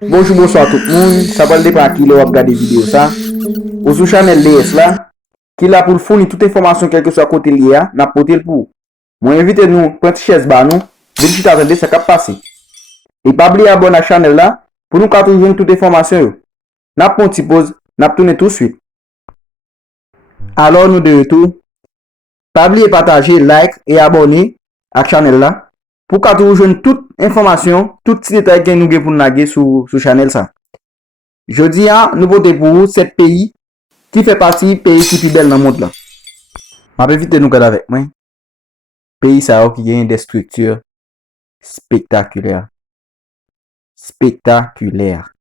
Bonjour, bonsoir tout le monde. Ça va dépendre qui va regarder vidéo ça. Ou sur channel LS là, qui là pour fournir toute information quel que soit côté lié, n'a porté pour. Moi invite nous prendre chaise ba nous, vérifier attendre ça cap passer. Et pas oublier abonner à la channel là pour nous toujours toute information yo. N'a pas petit pause, n'a tourner tout de suite. Alors nous de retour. Pas oublier partager, like et abonner à la channel là pour qu'à toujours toute information, tout petit détail que nous pour naguer sur channel ça. Jeudi, nous votons pour 7 pays qui fait partie pays qui plus belle dans le monde là. Je vais vite nous regarder avec moi. Pays ça qui a des structures spectaculaires. Spectaculaires.